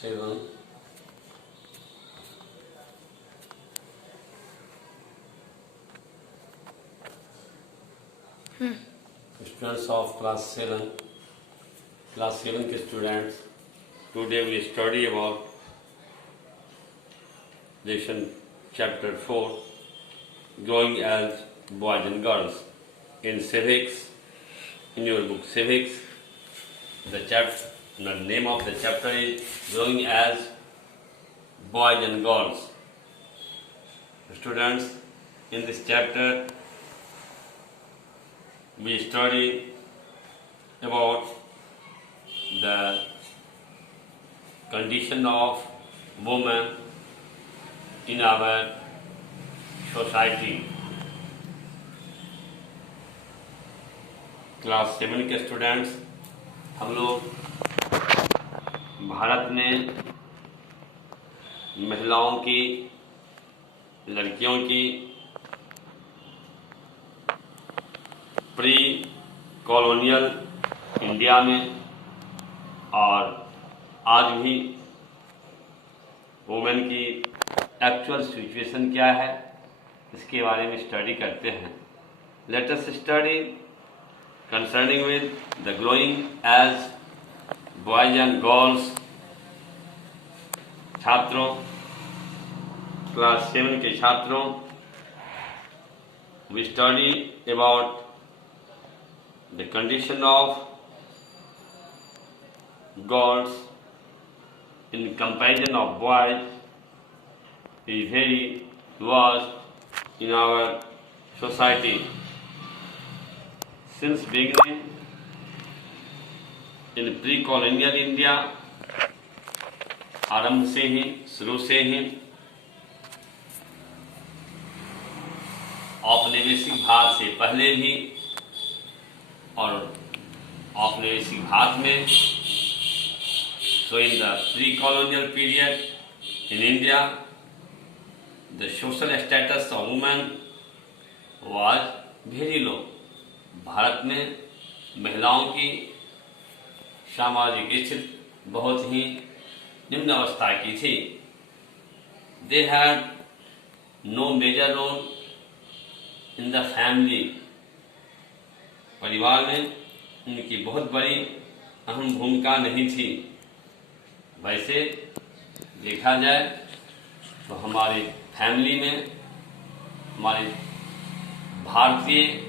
7. Students of class 7 के students, today we study about lesson chapter 4, growing as boys and girls. In civics, in your book civics, the name of the chapter is growing as boys and girls. Students, in this chapter we study about the condition of women in our society. Class 7 के students, हम लोग भारत में महिलाओं की, लड़कियों की pre colonial India में और आज भी वुमेन की एक्चुअल सिचुएशन क्या है, इसके बारे में स्टडी करते हैं. Let us study concerning with the growing as boys and girls. छात्रों, क्लास 7 के छात्रों, we study about the condition of girls in comparison of boys is very vast in our society. Since beginning in pre-colonial India, आरंभ से ही, शुरू से ही औपनिवेशिक भारत से पहले भी और औपनिवेशिक भारत में, so in the pre-colonial period in India, the social status of women was very low. Bharat में महिलाओं की सामाजिक स्थिति बहुत ही निम्न अवस्था की थी. They had no major role in the family. परिवार में उनकी बहुत बड़ी अहम भूमिका नहीं थी. वैसे देखा जाए तो हमारे फैमिली में, हमारे भारतीय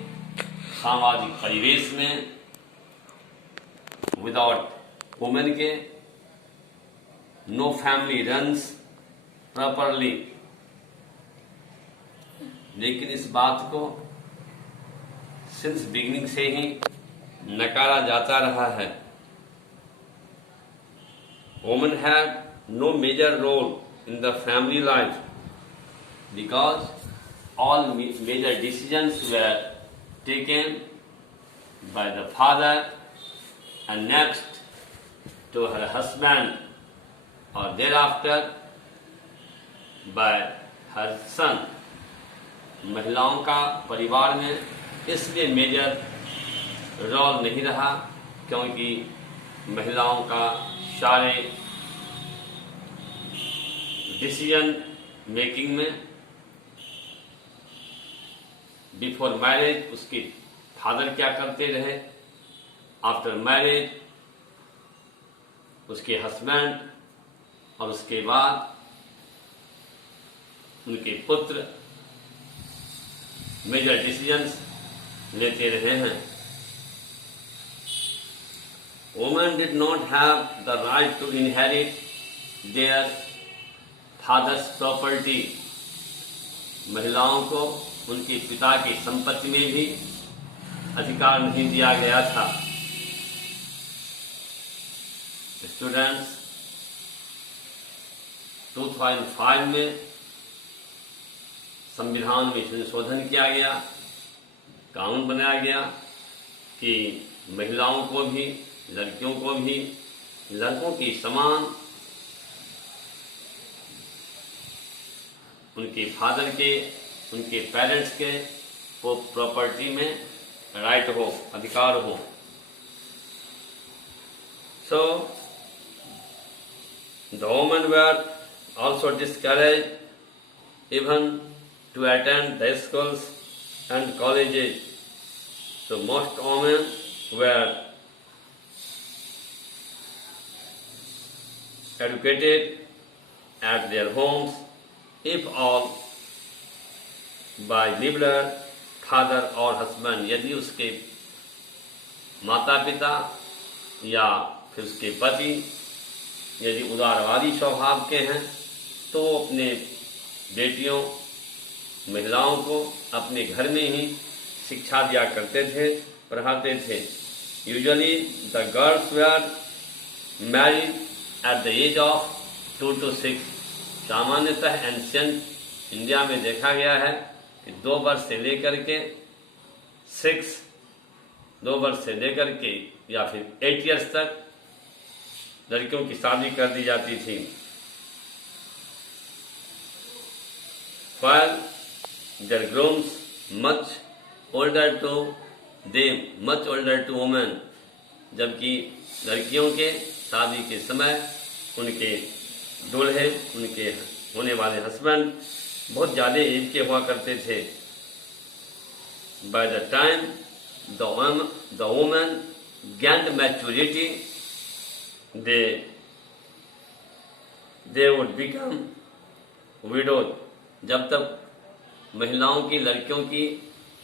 सामाजिक परिवेश में विदाउट वुमेन के नो फैमिली रन्स प्रॉपरली. लेकिन इस बात को सिंस बिगिनिंग से ही नकारा जाता रहा है. Women had no major role in the family life because all major decisions were taken by the father and next to her husband or thereafter by her son. महिलाओं का परिवार में इसलिए मेजर रोल नहीं रहा क्योंकि महिलाओं का सारे डिसीजन मेकिंग में बिफोर मैरिज उसके फादर क्या करते रहे, आफ्टर मैरिज उसके हस्बैंड, और उसके बाद उनके पुत्र मेजर डिसीजंस लेते रहे हैं. Women did not have the right to inherit their father's property. महिलाओं को उनके पिता की संपत्ति में भी अधिकार नहीं दिया गया था. स्टूडेंट्स, 2005 में संविधान में संशोधन किया गया, कानून बनाया गया कि महिलाओं को भी, लड़कियों को भी लड़कों की समान उनके फादर के, उनके पेरेंट्स के प्रॉपर्टी में राइट हो, अधिकार हो. सो The women were also discouraged even to attend the schools and colleges. So most women were educated at their homes, if all by liberal father or husband. यदि उसके माता पिता या फिर उसके पति यदि उदारवादी स्वभाव के हैं तो वो अपने बेटियों महिलाओं को अपने घर में ही शिक्षा दिया करते थे, पढ़ाते थे. Usually the girls were married at the age of 2 to 6. सामान्यतः एंशियंट इंडिया में देखा गया है कि 2 वर्ष से लेकर के 2 वर्ष से लेकर के या फिर 8 years तक लड़कियों की शादी कर दी जाती थी. While their grooms much older to women, जबकि लड़कियों के शादी के समय उनके दूल्हे, उनके होने वाले हस्बैंड बहुत ज़्यादा एज के हुआ करते थे. By the time the woman gained maturity, they would become widows. जब तक महिलाओं की, लड़कियों की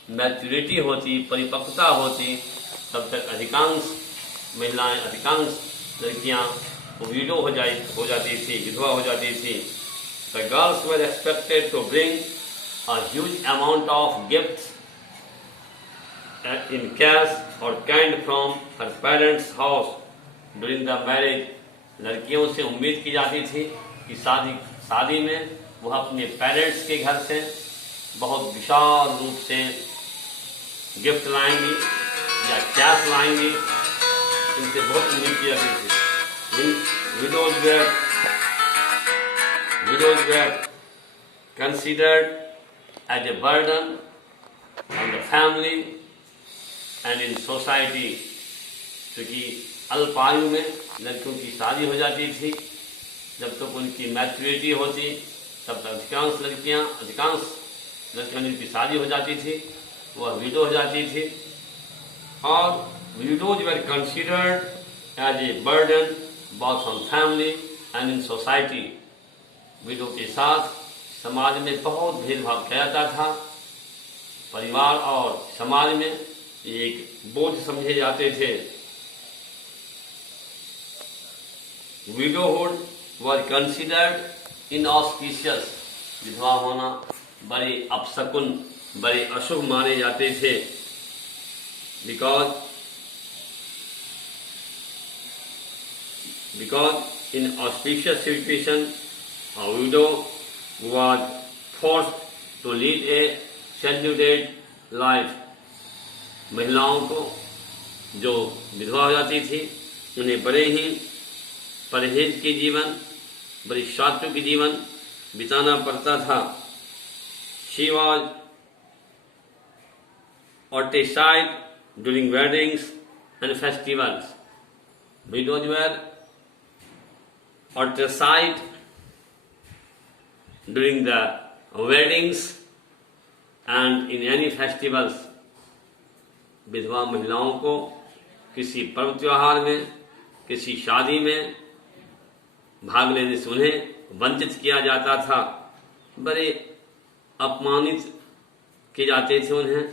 मैच्योरिटी होती, परिपक्वता होती, तब तक अधिकांश महिलाएं, अधिकांश लड़कियां विडो हो जाती थी, विधवा हो जाती थी. The girls were expected to bring a huge amount of gifts in cash or kind from her parents' house during the marriage. लड़कियों से उम्मीद की जाती थी कि शादी में वह अपने पेरेंट्स के घर से बहुत विशाल रूप से गिफ्ट लाएंगी या कैश लाएंगी. इनसे बहुत उम्मीद की जाती थी. Widows were considered as a burden on the family and in society. क्योंकि अल्पायु में लड़कियों की शादी हो जाती थी, जब तक उनकी मैच्योरिटी होती तब तक अधिकांश लड़कियों की शादी हो जाती थी, वह विडो हो जाती थी. और widows were considered as a burden both on family and in society. Window के साथ समाज में बहुत भेदभाव किया जाता था. परिवार और समाज में एक बोझ समझे जाते थे. Widowhood was considered inauspicious. विधवा होना बड़े अपशकुन, बड़े अशुभ माने जाते थे. Because in auspicious situation, a widow was forced to lead a secluded life. महिलाओं को जो विधवा हो जाती थी उन्हें बड़े ही परहेज के जीवन, बड़ी सात्विक जीवन बिताना पड़ता था. She was ostracized during weddings and festivals. Widows were ostracized during the weddings and in any festivals. विधवा महिलाओं को किसी पर्व त्योहार में, किसी शादी में भाग लेने से उन्हें वंचित किया जाता था. बड़े अपमानित किए जाते थे उन्हें.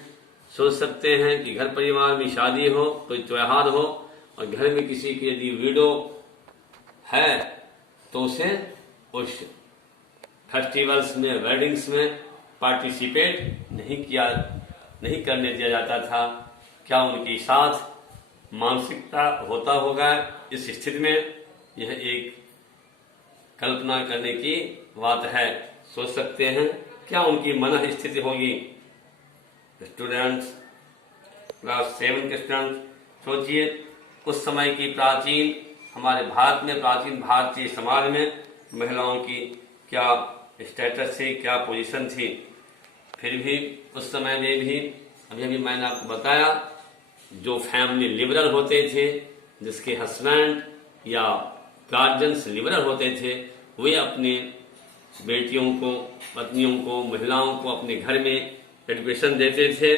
सोच सकते हैं कि घर परिवार में शादी हो, कोई त्योहार हो और घर में किसी की यदि विडो है तो उसे उस फेस्टिवल्स में, वेडिंग्स में पार्टिसिपेट नहीं करने दिया जाता था. क्या उनके साथ मानसिकता होता होगा इस स्थिति में, यह एक कल्पना करने की बात है. सोच सकते हैं क्या उनकी मन स्थिति होगी. स्टूडेंट्स, क्लास 7 के स्टूडेंट, सोचिए उस समय की प्राचीन, हमारे भारत में प्राचीन भारतीय समाज में महिलाओं की क्या स्टेटस थी, क्या पोजीशन थी. फिर भी उस समय में भी अभी मैंने आपको बताया, जो फैमिली लिबरल होते थे, जिसके हस्बैंड या गार्जियंस लिबरल होते थे, वे अपने बेटियों को, पत्नियों को, महिलाओं को अपने घर में एजुकेशन देते थे